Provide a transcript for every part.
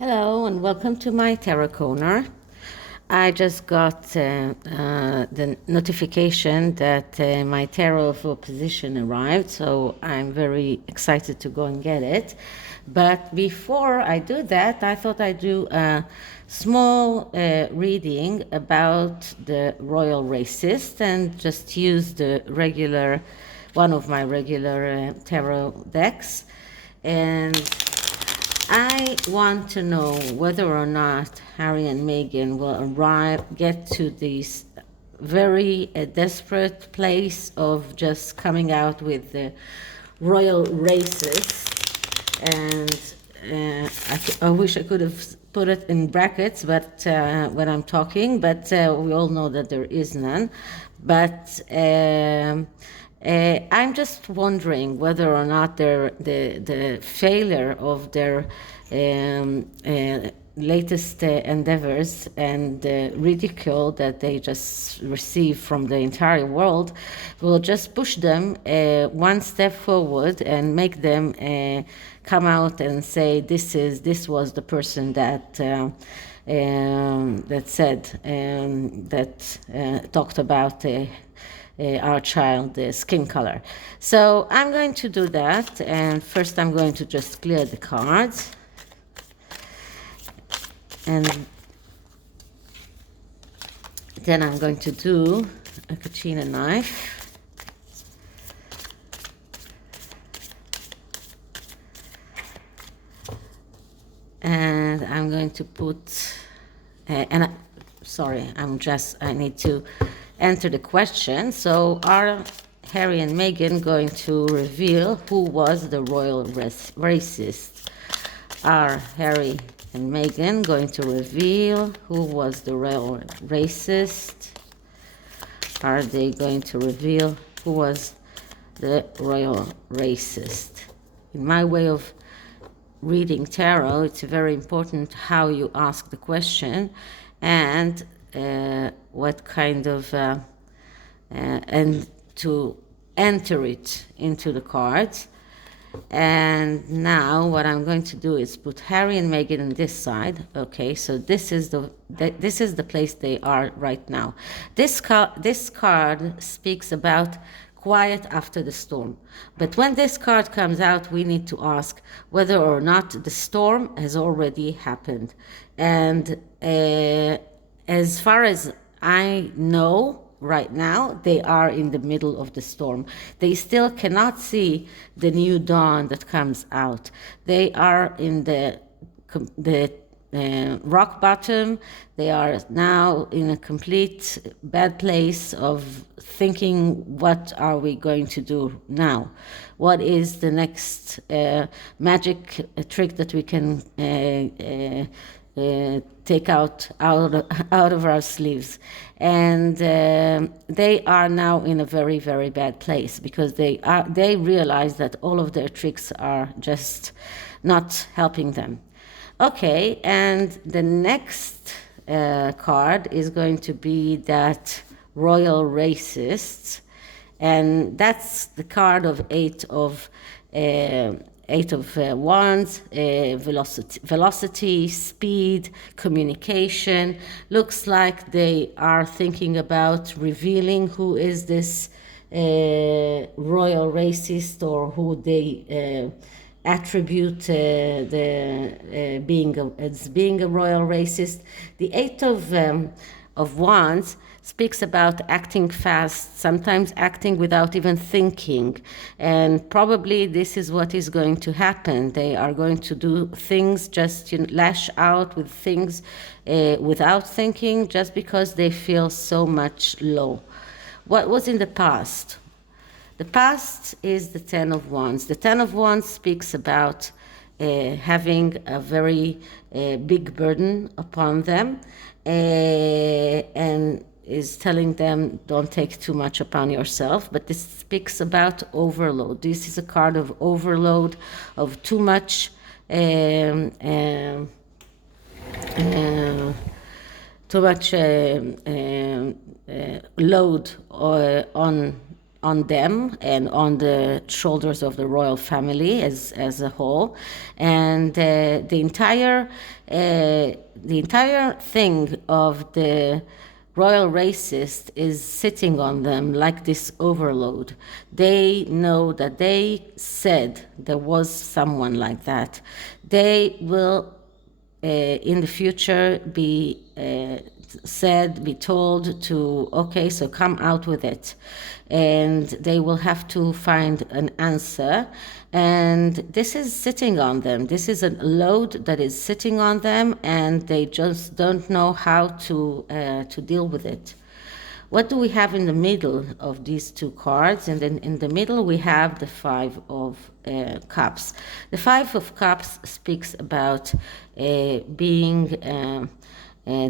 Hello and welcome to my tarot corner. I just got the notification that my tarot for position arrived, so I'm very excited to go and get it. But before I do that, I thought I'd do a small reading about the royal racist and just use one of my regular tarot decks. And I want to know whether or not Harry and Meghan will get to this very desperate place of just coming out with the royal races. And I wish I could have put it in brackets, but when I'm talking, but we all know that there is none. But I'm just wondering whether or not the failure of their latest endeavors and the ridicule that they just receive from the entire world will just push them one step forward and make them come out and say this was the person that said that talked about our child's skin color. So I'm going to do that, and first I'm going to just clear the cards. And then I'm going to do a kachina knife. And I'm going to put, I need to enter the question. So are Harry and Meghan going to reveal who was the royal racist? Are Harry and Meghan going to reveal who was the royal racist? Are they going to reveal who was the royal racist? In my way of reading tarot, it's very important how you ask the question and what kind of and to enter it into the cards. And now what I'm going to do is put Harry and Meghan on this side. Okay, so this is the place they are right now. This card speaks about quiet after the storm. But when this card comes out, we need to ask whether or not the storm has already happened. And as far as I know, right now, they are in the middle of the storm. They still cannot see the new dawn that comes out. They are in the rock bottom. They are now in a complete bad place of thinking, what are we going to do now? What is the next magic trick that we can take out of our sleeves? And they are now in a very, very bad place because they realize that all of their tricks are just not helping them. Okay, and the next card is going to be that royal racist, and that's the card of Eight of Wands, velocity, speed, communication. Looks like they are thinking about revealing who is this royal racist, or who they attribute being a royal racist. The Eight of Wands speaks about acting fast, sometimes acting without even thinking. And probably this is what is going to happen. They are going to do things, just lash out with things without thinking, just because they feel so much low. What was in the past? The past is the Ten of Wands. The Ten of Wands speaks about having a very big burden upon them, and is telling them, don't take too much upon yourself. But this speaks about overload. This is a card of overload, of too much load on on them and on the shoulders of the royal family as a whole, and the entire thing of the royal racist is sitting on them like this overload. They know that they said there was someone like that. They will in the future be be told to, okay, so come out with it. And they will have to find an answer. And this is sitting on them. This is a load that is sitting on them, and they just don't know how to deal with it. What do we have in the middle of these two cards? And then in the middle we have the Five of Cups. The Five of Cups speaks about being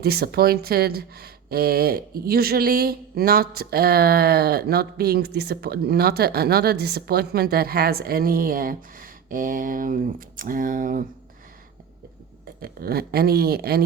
disappointed, usually not being not a disappointment that has any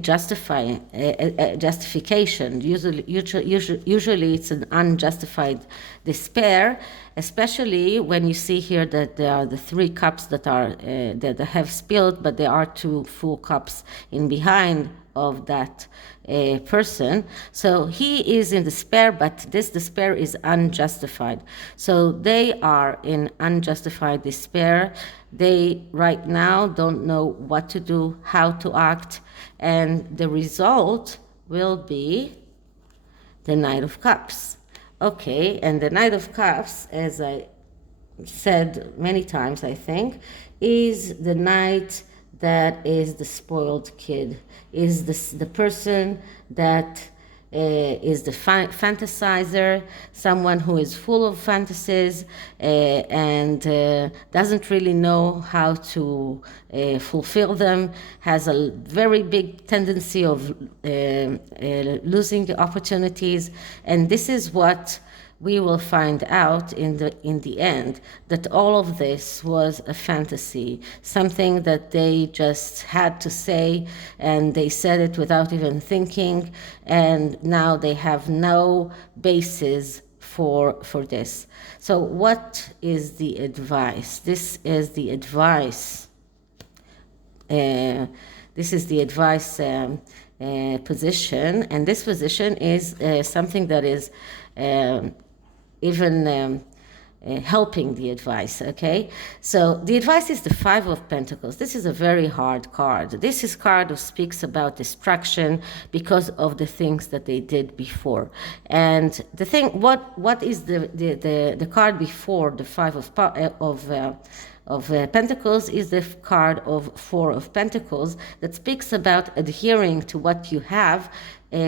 justification. Usually it's an unjustified despair, especially when you see here that there are the 3 cups that have spilled, but there are 2 full cups in behind of that person. So he is in despair, but this despair is unjustified. So they are in unjustified despair. They right now don't know what to do, how to act, and the result will be the Knight of Cups. Okay, and the Knight of Cups, as I said many times, I think, is the knight that is the spoiled kid, is the person that is the fantasizer, someone who is full of fantasies and doesn't really know how to fulfill them, has a very big tendency of losing the opportunities. And this is what we will find out in the end, that all of this was a fantasy, something that they just had to say, and they said it without even thinking, and now they have no basis for this. So what is the advice? This is the advice. This is the advice position, and this position is something that is even helping the advice, okay? So the advice is the Five of Pentacles. This is a very hard card. This is card that speaks about destruction because of the things that they did before. And the thing, what is the card before the Five of Pentacles is the card of Four of Pentacles that speaks about adhering to what you have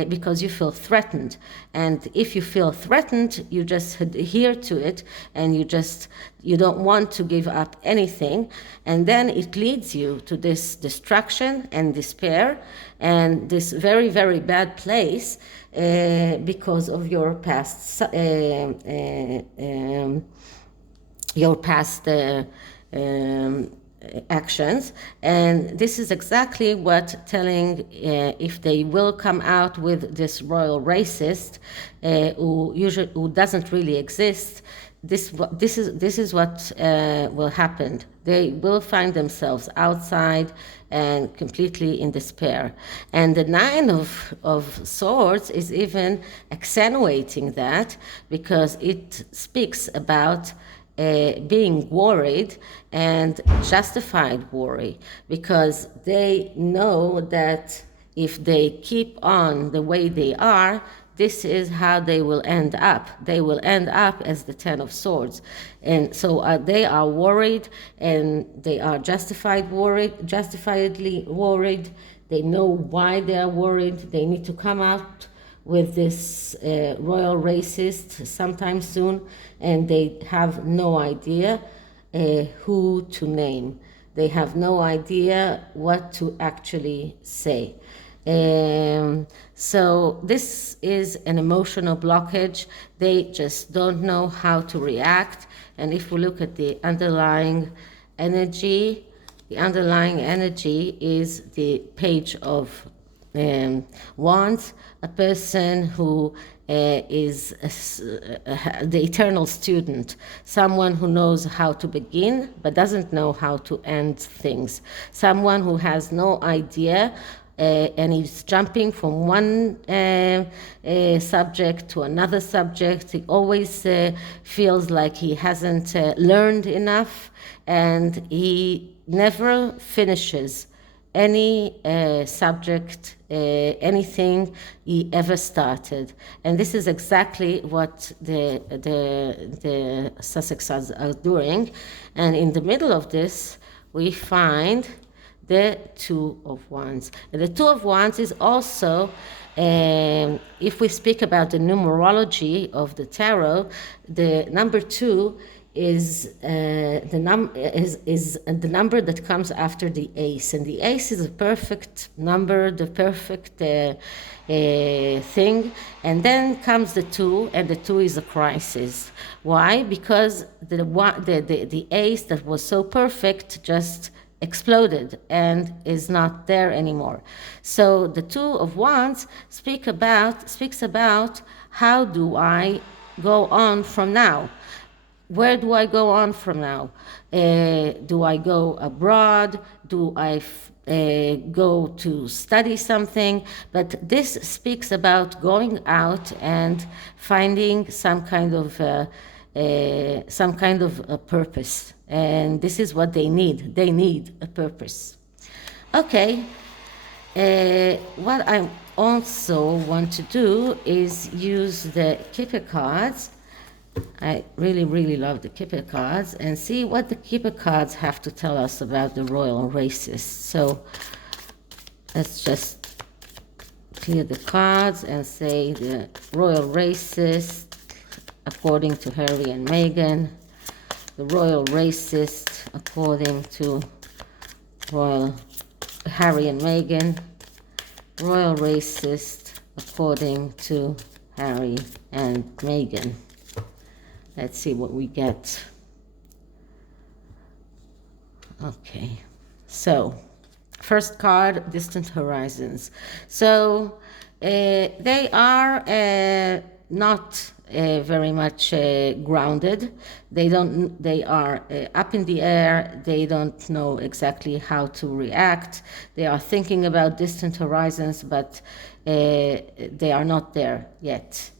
because you feel threatened. And if you feel threatened, you just adhere to it, and you don't want to give up anything. And then it leads you to this destruction and despair and this very, very bad place because of your past actions. And this is exactly what telling if they will come out with this royal racist who doesn't really exist. This is what will happen. They will find themselves outside and completely in despair. And the Nine of Swords is even accentuating that, because it speaks about being worried and justified worry, because they know that if they keep on the way they are, this is how they will end up. They will end up as the Ten of Swords. And so they are worried, and they are justifiably worried. They know why they are worried. They need to come out with this royal racist sometime soon, and they have no idea who to name. They have no idea what to actually say. So this is an emotional blockage. They just don't know how to react. And if we look at the underlying energy is the Page of Wands, a person who is the eternal student, someone who knows how to begin but doesn't know how to end things, someone who has no idea and he's jumping from one subject to another subject. He always feels like he hasn't learned enough, and he never finishes any subject, anything he ever started. And this is exactly what the Sussexes are doing. And in the middle of this, we find the Two of Wands. And the Two of Wands is also, if we speak about the numerology of the tarot, the number 2 is the number that comes after the ace, and the ace is a perfect number, the perfect thing, and then comes the 2, and the 2 is a crisis. Why? Because the ace that was so perfect just exploded and is not there anymore. So the Two of Wands speaks about how do I go on from now? Where do I go on from now? Do I go abroad? Do I go to study something? But this speaks about going out and finding some kind of a purpose. And this is what they need. They need a purpose. Okay. What I also want to do is use the kipper cards. I really, really love the kipper cards, and see what the kipper cards have to tell us about the royal racists. So let's just clear the cards and say the royal racist according to Harry and Meghan, the royal racist according to royal Harry and Meghan, royal racist according to Harry and Meghan. Let's see what we get. Okay, so first card, distant horizons. So they are not very much grounded. They are up in the air. They don't know exactly how to react. They are thinking about distant horizons, but they are not there yet.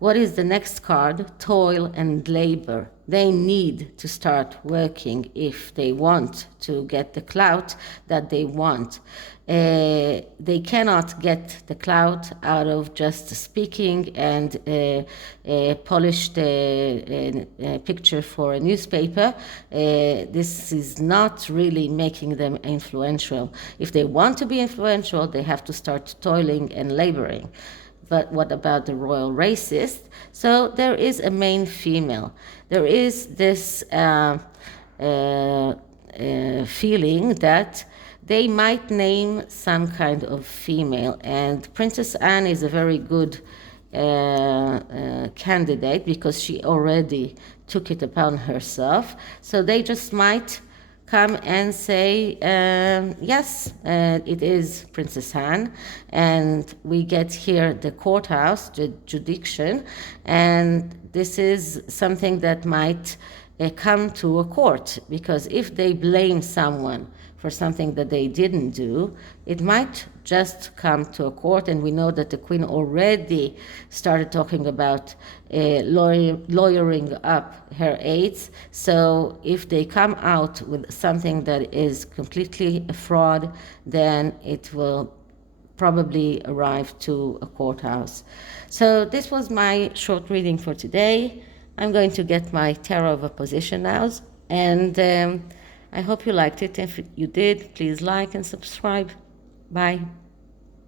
What is the next card? Toil and labor. They need to start working if they want to get the clout that they want. They cannot get the clout out of just speaking and polish the picture for a newspaper. This is not really making them influential. If they want to be influential, they have to start toiling and laboring. But what about the royal racist? So there is a main female. There is this feeling that they might name some kind of female. And Princess Anne is a very good candidate because she already took it upon herself. So they just might come and say, yes, it is Princess Anne, and we get here the courthouse, the jurisdiction, and this is something that might come to a court, because if they blame someone for something that they didn't do, it might just come to a court. And we know that the Queen already started talking about lawyering up her aides. So if they come out with something that is completely a fraud, then it will probably arrive to a courthouse. So this was my short reading for today. I'm going to get my tarot of opposition now, and I hope you liked it. If you did, please like and subscribe. Bye.